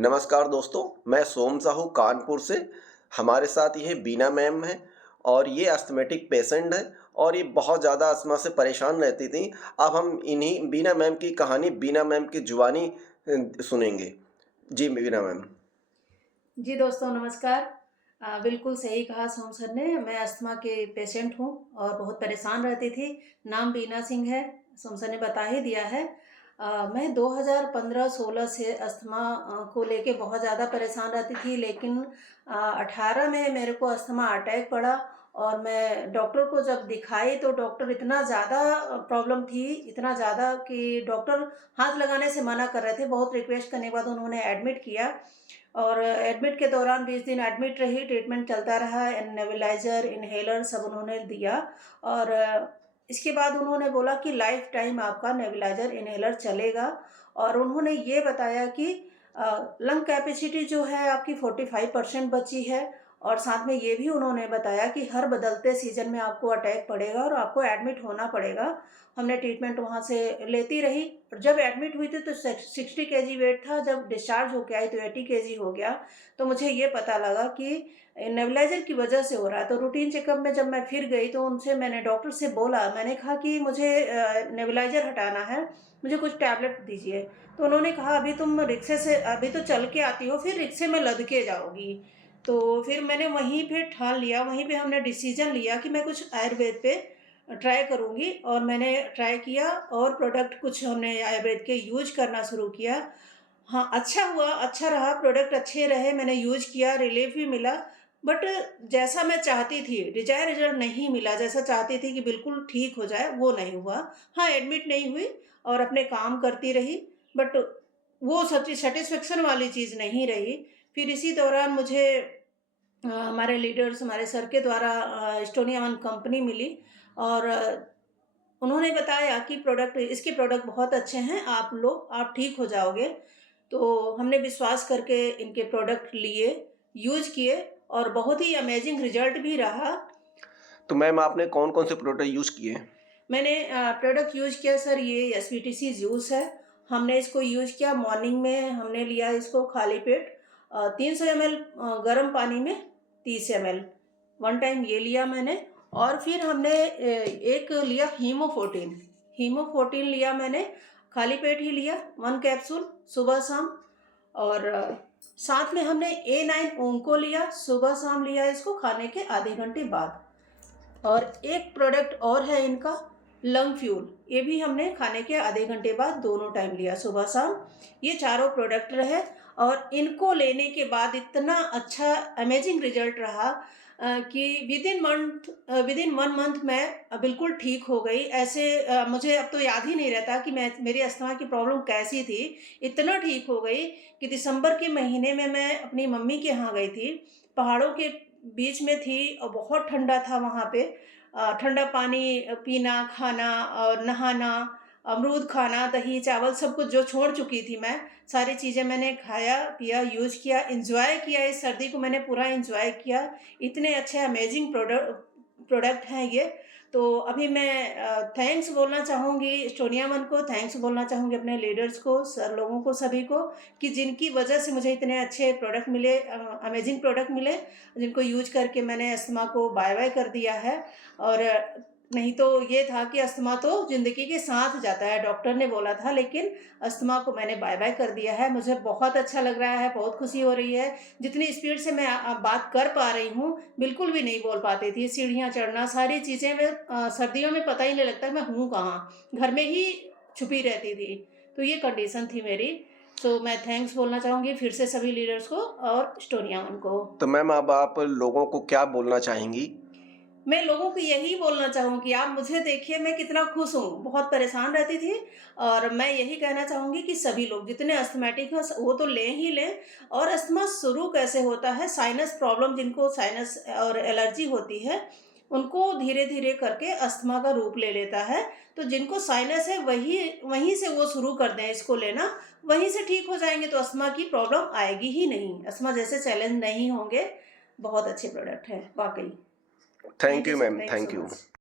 नमस्कार दोस्तों, मैं सोम साहू कानपुर से। हमारे साथ ये बीना मैम है और ये अस्थमैटिक पेशेंट है और ये बहुत ज़्यादा अस्थमा से परेशान रहती थी। अब हम इन्हीं बीना मैम की कहानी बीना मैम की जुबानी सुनेंगे। जी बीना मैम। जी दोस्तों नमस्कार। बिल्कुल सही कहा सोम सर ने। मैं अस्थमा के पेशेंट हूँ और बहुत परेशान रहती थी। नाम बीना सिंह है, सोम सर ने बता ही दिया है। मैं 2015-16 से अस्थमा को लेके बहुत ज़्यादा परेशान रहती थी, लेकिन 18 में मेरे को अस्थमा अटैक पड़ा और मैं डॉक्टर को जब दिखाई तो डॉक्टर इतना ज़्यादा प्रॉब्लम थी, इतना ज़्यादा कि डॉक्टर हाथ लगाने से मना कर रहे थे। बहुत रिक्वेस्ट करने के बाद उन्होंने एडमिट किया और एडमिट के दौरान 20 दिन एडमिट रही, ट्रीटमेंट चलता रहा, नेबुलाइज़र, इन्हेलर सब उन्होंने दिया और इसके बाद उन्होंने बोला कि लाइफ टाइम आपका नेबुलाइज़र, इन्हेलर चलेगा और उन्होंने ये बताया कि लंग कैपेसिटी जो है आपकी 45% बची है और साथ में ये भी उन्होंने बताया कि हर बदलते सीज़न में आपको अटैक पड़ेगा और आपको एडमिट होना पड़ेगा। हमने ट्रीटमेंट वहाँ से लेती रही और जब एडमिट हुई थी तो 60 केजी वेट था, जब डिस्चार्ज होके आई तो 80 केजी हो गया। तो मुझे ये पता लगा कि नेबुलाइज़र की वजह से हो रहा है। तो रूटीन चेकअप में जब मैं फिर गई तो उनसे मैंने डॉक्टर से बोला, मैंने कहा कि मुझे नेबुलाइज़र हटाना है, मुझे कुछ टैबलेट दीजिए। तो उन्होंने कहा अभी तुम रिक्शे से अभी तो चल के आती हो, फिर रिक्शे में लद के जाओगी। तो फिर मैंने वहीं पे ठान लिया, वहीं पे हमने डिसीज़न लिया कि मैं कुछ आयुर्वेद पे ट्राई करूँगी और मैंने ट्राई किया और प्रोडक्ट कुछ हमने आयुर्वेद के यूज़ करना शुरू किया। हाँ, अच्छा हुआ, अच्छा रहा, प्रोडक्ट अच्छे रहे, मैंने यूज़ किया, रिलीफ़ भी मिला, बट जैसा मैं चाहती थी, डिज़ायर रिज़ल्ट नहीं मिला, जैसा चाहती थी कि बिल्कुल ठीक हो जाए, वो नहीं हुआ। हाँ, एडमिट नहीं हुई और अपने काम करती रही, बट वो सैटिस्फैक्शन वाली चीज़ नहीं रही। फिर इसी दौरान मुझे हमारे लीडर्स, हमारे सर के द्वारा एस्टोनिया वन कंपनी मिली और उन्होंने बताया कि प्रोडक्ट बहुत अच्छे हैं, आप लो, आप ठीक हो जाओगे। तो हमने विश्वास करके इनके प्रोडक्ट लिए, यूज़ किए और बहुत ही अमेज़िंग रिज़ल्ट भी रहा। तो मैम आपने कौन-कौन से प्रोडक्ट यूज़ किए? मैंने प्रोडक्ट यूज़ किया सर, ये एसवीटीसी जूस है। हमने इसको यूज़ किया मॉर्निंग में, हमने लिया इसको खाली पेट 300 एमएल गर्म पानी में 30 एमएल, 1 टाइम ये लिया मैंने और फिर हमने एक लिया हीमोफोर्टिन। हीमोफोर्टिन लिया मैंने, खाली पेट ही लिया 1 कैप्सूल सुबह-शाम और साथ में हमने ए9 ओंको लिया, सुबह-शाम लिया इसको खाने के आधे घंटे बाद। और एक प्रोडक्ट और है इनका लंग फ्यूल, ये भी हमने खाने के आधे घंटे बाद दोनों टाइम लिया, सुबह शाम। ये चारों प्रोडक्ट रहे और इनको लेने के बाद इतना अच्छा अमेजिंग रिजल्ट रहा कि विदिन 1 मंथ मैं बिल्कुल ठीक हो गई। ऐसे मुझे अब तो याद ही नहीं रहता कि मैं मेरी अस्थमा की प्रॉब्लम कैसी थी। इतना ठीक हो गई कि दिसंबर के महीने में मैं अपनी मम्मी के यहाँ गई थी, पहाड़ों के बीच में थी और बहुत ठंडा था वहाँ पे। ठंडा पानी पीना, खाना और नहाना, अमरूद खाना, दही, चावल सब कुछ जो छोड़ चुकी थी मैं, सारी चीज़ें मैंने खाया, पिया, यूज़ किया, एन्जॉय किया, इस सर्दी को मैंने पूरा एन्जॉय किया। इतने अच्छे अमेज़िंग प्रोडक्ट हैं ये। तो अभी मैं थैंक्स बोलना चाहूँगी स्टोनिया वन को, थैंक्स बोलना चाहूँगी अपने लीडर्स को, सर लोगों को, सभी को कि जिनकी वजह से मुझे इतने अच्छे प्रोडक्ट मिले, अमेज़िंग प्रोडक्ट मिले, जिनको यूज़ करके मैंने अस्थमा को बाय-बाय कर दिया है। और नहीं तो ये था कि अस्थमा तो ज़िंदगी के साथ जाता है, डॉक्टर ने बोला था, लेकिन अस्थमा को मैंने बाय-बाय कर दिया है। मुझे बहुत अच्छा लग रहा है, बहुत खुशी हो रही है। जितनी स्पीड से मैं बात कर पा रही हूँ, बिल्कुल भी नहीं बोल पाती थी। सीढ़ियाँ चढ़ना, सारी चीज़ें मैं सर्दियों में पता ही नहीं लगता मैं हूँ कहाँ, घर में ही छुपी रहती थी। तो ये कंडीशन थी मेरी। सो मैं थैंक्स बोलना चाहूँगी फिर से सभी लीडर्स को और स्टोनिया वन को। तो मैम अब आप लोगों को क्या बोलना चाहेंगी? मैं लोगों को यही बोलना चाहूँगी, आप मुझे देखिए मैं कितना खुश हूँ, बहुत परेशान रहती थी और मैं यही कहना चाहूँगी कि सभी लोग जितने अस्थमैटिक हैं वो तो लें ही लें। और अस्थमा शुरू कैसे होता है, साइनस प्रॉब्लम जिनको साइनस और एलर्जी होती है, उनको धीरे-धीरे करके अस्थमा का रूप ले लेता है। तो जिनको साइनस है वही वहीं से वो शुरू कर दें इसको लेना, वहीं से ठीक हो जाएँगे तो अस्थमा की प्रॉब्लम आएगी ही नहीं, अस्थमा जैसे चैलेंज नहीं होंगे। बहुत अच्छे प्रोडक्ट हैं, वाक़ई। Thank thank you you sir, ma'am, thank you so thank you. Much.